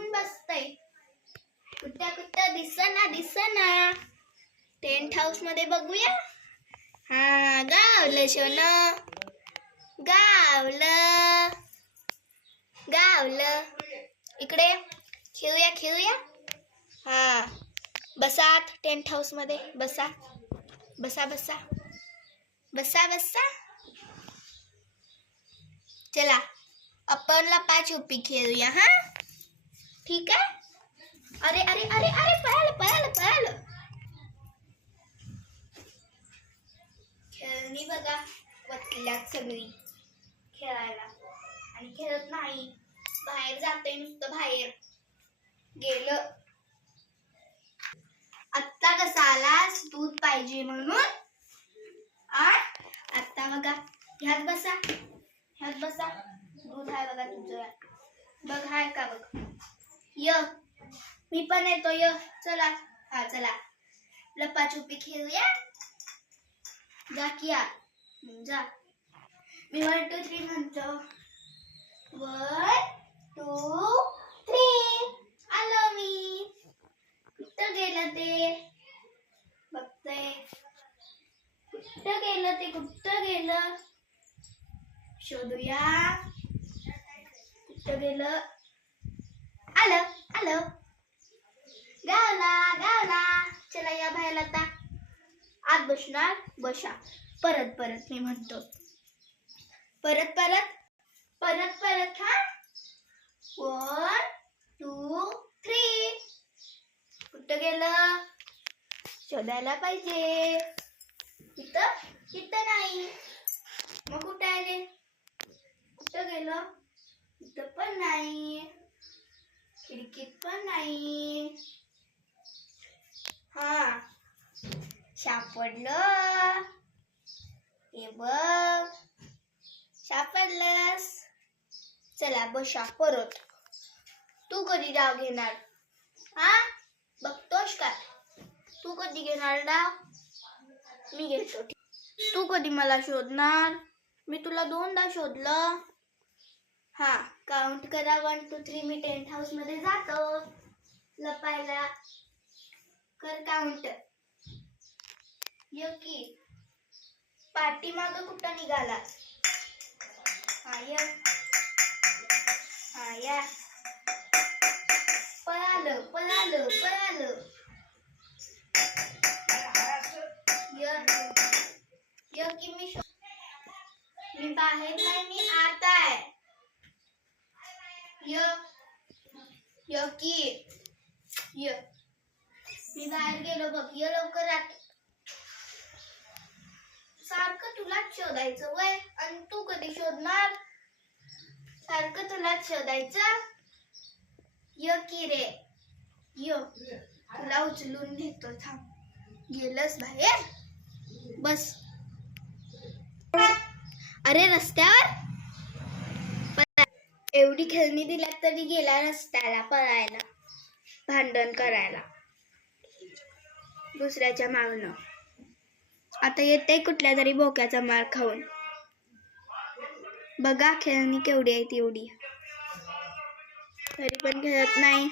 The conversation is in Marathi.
कोण बसतय. कुठं ना दिसना दिसना. टेंट हाऊसमध्ये बघूया. हा गावलं शोन. गावलं. गावलं. इकडे खेळूया खेळूया. हा बसात टेंट हाऊसमध्ये. बसा. बसा बसा. बसा बसा. चला आपण लपाछुपी खेळूया हा. ठीक आहे अरे अरे अरे अरे पळालं पळालं पळालं खेळणी बघा वतल्यात सगळी. खेळायला. आणि खेळत नाही. बाहेर जातोय नुसतं बाहेर. गेलं. आत्ता कसा आलास? दूध पाहिजे म्हणून. आ आत्ता बघा. ह्यात बसा. ह्यात बसा. दूध आहे बघा तुझं. बघ हाय का बघ? य मी पण येतो य. चला. हा चला. लपाछुपी खेळूया. जा की जा. मी वन टू थ्री म्हणतो. वन टू थ्री आलो मी. कुठं गेलं ते? बघतय कुठं गेलं ते? कुठं गेलं? शोधूया. कुठं गेलं? आलं आलं. गावला गावला. चला या बाहेर आता आत बसणार बसा. परत परत मी म्हणतो. परत परत परत परत हा. वन टू थ्री कुठं गेलं? शोधायला पाहिजे. इथं इथं नाही मग कुठं आहे कुठं गेलं इथं पण नाही खिडकीत पण नाही हा सापडलं. हे बघ. सापडलंस. चला बसा परत. तू कधी डाव घेणार? हा बघतोस का? तू कधी घेणार डाव? मी घेतो. तू कधी मला शोधणार? मी तुला दोनदा शोधलं. हा काउंट करा. वन टू थ्री मी टेंट हाऊसमध्ये जातो. लपायला. कर काउंट की पाठीमाग कुठं निघाला हा य. हा या. पळालं पळालं पळालं. य य मी मी बाहेर नाही मी आत आहे. य य की य. मी बाहेर गेलो बघ य लवकर आत सारखं तुलाच शोधायचं वय? आणि तू कधी शोधणार? सारखं तुलाच शोधायचं? य की रे? य. तुला उचलून घेतो थांब. गेलंस बाहेर? बस. अरे रस्त्यावर? एवढी खेळणी दिल्यात तरी गेला रस्त्याला पळायला. भांडण करायला. दुसऱ्याच्या मागणं आता येते कुठल्या तरी भोक्याचा मार खाऊन. बघा खेळणी केवढी आहे तेवढी. तरी पण खेळत नाही.